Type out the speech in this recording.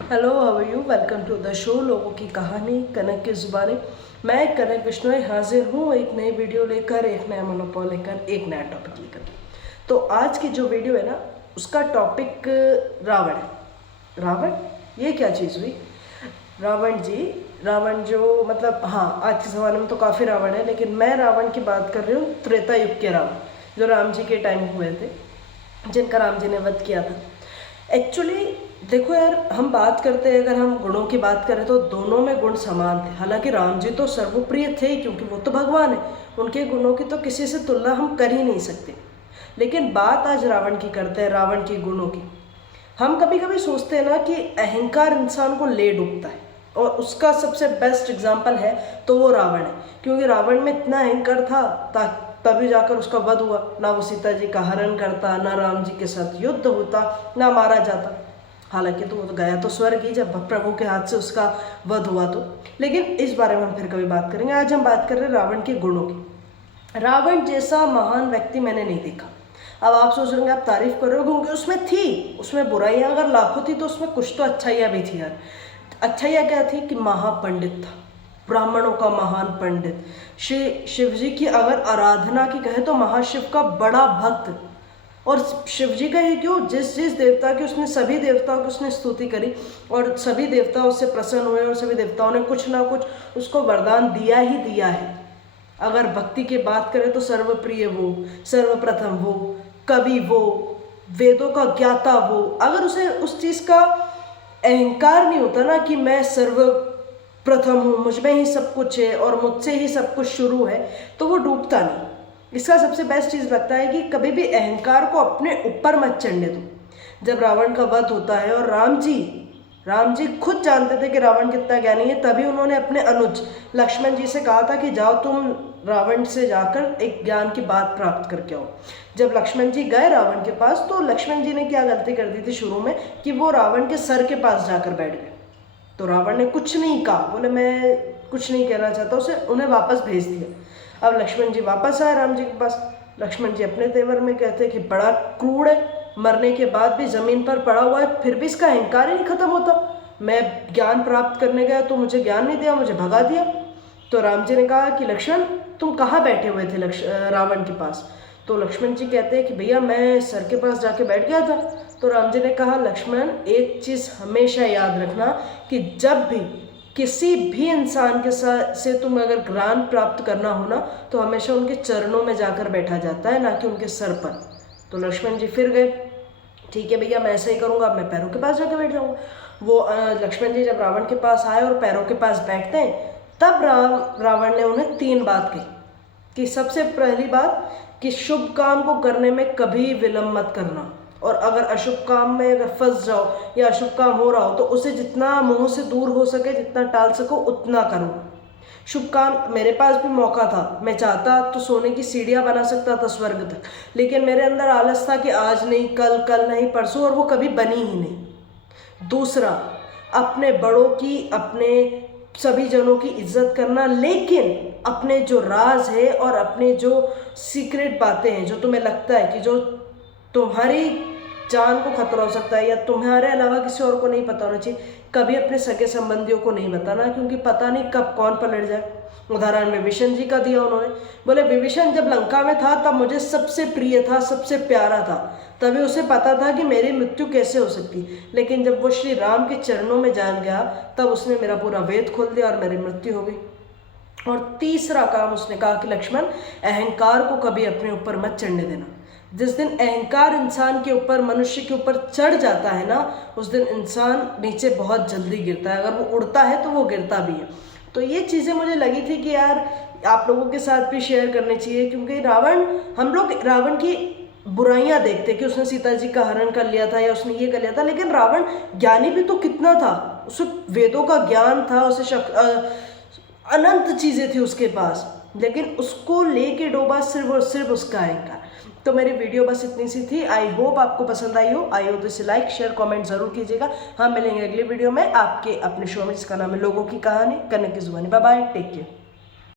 Hello, how are you? Welcome to the show लोगों की कहानी कनक की ज़ुबानी। मैं कनक बिश्नोई हाजिर हूँ एक नई वीडियो लेकर, एक नया मनोपॉल लेकर, एक नया टॉपिक लेकर। तो आज की जो वीडियो है ना, उसका टॉपिक रावण है। रावण ये क्या चीज़ हुई? रावण जी, रावण जो मतलब हाँ, आज के ज़माने में तो काफ़ी रावण है, लेकिन मैं रावण की बात कर रही हूँ त्रेता युग के रावण, जो राम जी के टाइम हुए थे, जिनका राम जी ने वध किया था। एक्चुअली देखो यार, हम बात करते हैं, अगर हम गुणों की बात करें तो दोनों में गुण समान थे। हालांकि राम जी तो सर्वप्रिय थे ही, क्योंकि वो तो भगवान है, उनके गुणों की तो किसी से तुलना हम कर ही नहीं सकते। लेकिन बात आज रावण की करते हैं, रावण के गुणों की। हम कभी कभी सोचते हैं ना कि अहंकार इंसान को ले डूबता है, और उसका सबसे बेस्ट एग्जाम्पल है तो वो रावण है। क्योंकि रावण में इतना अहंकार था तभी जाकर उसका वध हुआ। ना वो सीता जी का हरण करता, ना राम जी के साथ युद्ध होता, ना मारा जाता। हालांकि तो वो तो गया तो स्वर्ग ही, जब प्रभु के हाथ से उसका वध हुआ तो। लेकिन इस बारे में हम फिर कभी बात करेंगे। आज हम बात कर रहे हैं रावण के गुणों की। रावण जैसा महान व्यक्ति मैंने नहीं देखा। अब आप सोच रहे होंगे, आप तारीफ कर रहे हो, क्योंकि उसमें थी, उसमें बुराइयां अगर लाखों थी तो उसमें कुछ तो अच्छाइयाँ भी थी यार। अच्छाइयाँ क्या थी कि महापंडित था, ब्राह्मणों का महान पंडित। श्री शिव जी की अगर आराधना की कहे तो महाशिव का बड़ा भक्त। और शिव जी का ही क्यों, जिस जिस देवता की उसने, सभी देवताओं की उसने स्तुति करी, और सभी देवता उससे प्रसन्न हुए, और सभी देवताओं ने कुछ ना कुछ उसको वरदान दिया ही दिया है। अगर भक्ति की बात करें तो सर्वप्रिय वो, सर्वप्रथम वो, कवि वो, वेदों का ज्ञाता वो। अगर उसे उस चीज़ का अहंकार नहीं होता ना कि मैं सर्वप्रथम हूँ, मुझ में ही सब कुछ है और मुझसे ही सब कुछ शुरू है, तो वो डूबता नहीं। इसका सबसे बेस्ट चीज़ लगता है कि कभी भी अहंकार को अपने ऊपर मत चढ़ने दो। जब रावण का वध होता है और राम जी खुद जानते थे कि रावण कितना ज्ञानी है, तभी उन्होंने अपने अनुज लक्ष्मण जी से कहा था कि जाओ तुम रावण से जाकर एक ज्ञान की बात प्राप्त करके आओ। जब लक्ष्मण जी गए रावण के पास, तो लक्ष्मण जी ने क्या गलती कर दी थी शुरू में कि वो रावण के सर के पास जाकर बैठ गए। तो रावण ने कुछ नहीं कहा, बोले मैं कुछ नहीं कहना चाहता, उसे उन्हें वापस भेज दिया। अब लक्ष्मण जी वापस आए राम जी के पास। लक्ष्मण जी अपने तेवर में कहते हैं कि बड़ा क्रूर है, मरने के बाद भी जमीन पर पड़ा हुआ है, फिर भी इसका अहंकार ही नहीं खत्म होता। मैं ज्ञान प्राप्त करने गया तो मुझे ज्ञान नहीं दिया, मुझे भगा दिया। तो राम जी ने कहा कि लक्ष्मण, तुम कहाँ बैठे हुए थे रावण के पास? तो लक्ष्मण जी कहते हैं कि भैया मैं सर के पास जाके बैठ गया था। तो राम जी ने कहा, लक्ष्मण एक चीज़ हमेशा याद रखना कि जब भी किसी भी इंसान के साथ से तुम अगर ज्ञान प्राप्त करना हो ना, तो हमेशा उनके चरणों में जाकर बैठा जाता है, ना कि उनके सर पर। तो लक्ष्मण जी फिर गए, ठीक है भैया मैं ऐसा ही करूँगा, मैं पैरों के पास जाकर बैठ जाऊँगा। वो लक्ष्मण जी जब रावण के पास आए और पैरों के पास बैठते हैं, तब रावण ने उन्हें 3 बात कही। कि सबसे पहली बात कि शुभ काम को करने में कभी विलंब मत करना, और अगर अशुभ काम में अगर फंस जाओ या अशुभ काम हो रहा हो तो उसे जितना मुंह से दूर हो सके, जितना टाल सको उतना करो। शुभ काम, मेरे पास भी मौका था, मैं चाहता तो सोने की सीढ़ियाँ बना सकता था स्वर्ग तक, लेकिन मेरे अंदर आलस था कि आज नहीं कल, कल नहीं परसों, और वो कभी बनी ही नहीं। दूसरा, अपने बड़ों की, अपने सभी जनों की इज्जत करना, लेकिन अपने जो राज है और अपने जो सीक्रेट बातें हैं, जो तुम्हें लगता है कि जो तुम्हारी जान को खतरा हो सकता है या तुम्हारे अलावा किसी और को नहीं पता होना चाहिए, कभी अपने सगे संबंधियों को नहीं बताना, क्योंकि पता नहीं कब कौन पलट जाए। उदाहरण विभीषण जी का दिया उन्होंने। बोले विभीषण जब लंका में था तब मुझे सबसे प्रिय था, सबसे प्यारा था, तभी उसे पता था कि मेरी मृत्यु कैसे हो सकती, लेकिन जब वो श्री राम के चरणों में जान गया तब उसने मेरा पूरा वेद खोल दिया और मेरी मृत्यु हो गई। और तीसरा काम उसने कहा कि लक्ष्मण, अहंकार को कभी अपने ऊपर मत चढ़ने देना। जिस दिन अहंकार इंसान के ऊपर, मनुष्य के ऊपर चढ़ जाता है ना, उस दिन इंसान नीचे बहुत जल्दी गिरता है। अगर वो उड़ता है तो वो गिरता भी है। तो ये चीज़ें मुझे लगी थी कि यार आप लोगों के साथ भी शेयर करनी चाहिए, क्योंकि हम लोग रावण की बुराइयां देखते कि उसने सीता जी का हरण कर लिया था या उसने ये कर लिया था, लेकिन रावण ज्ञानी भी तो कितना था। उसे वेदों का ज्ञान था, उसे अनंत चीज़ें थी उसके पास, लेकिन उसको लेके डोबा सिर्फ और सिर्फ उसका अहंकार। तो मेरी वीडियो बस इतनी सी थी। आई होप आपको पसंद आई हो तो इसे लाइक शेयर कमेंट जरूर कीजिएगा। हम मिलेंगे अगली वीडियो में आपके अपने शो में, जिसका नाम है लोगों की कहानी कनक की ज़ुबानी। Bye bye, take care.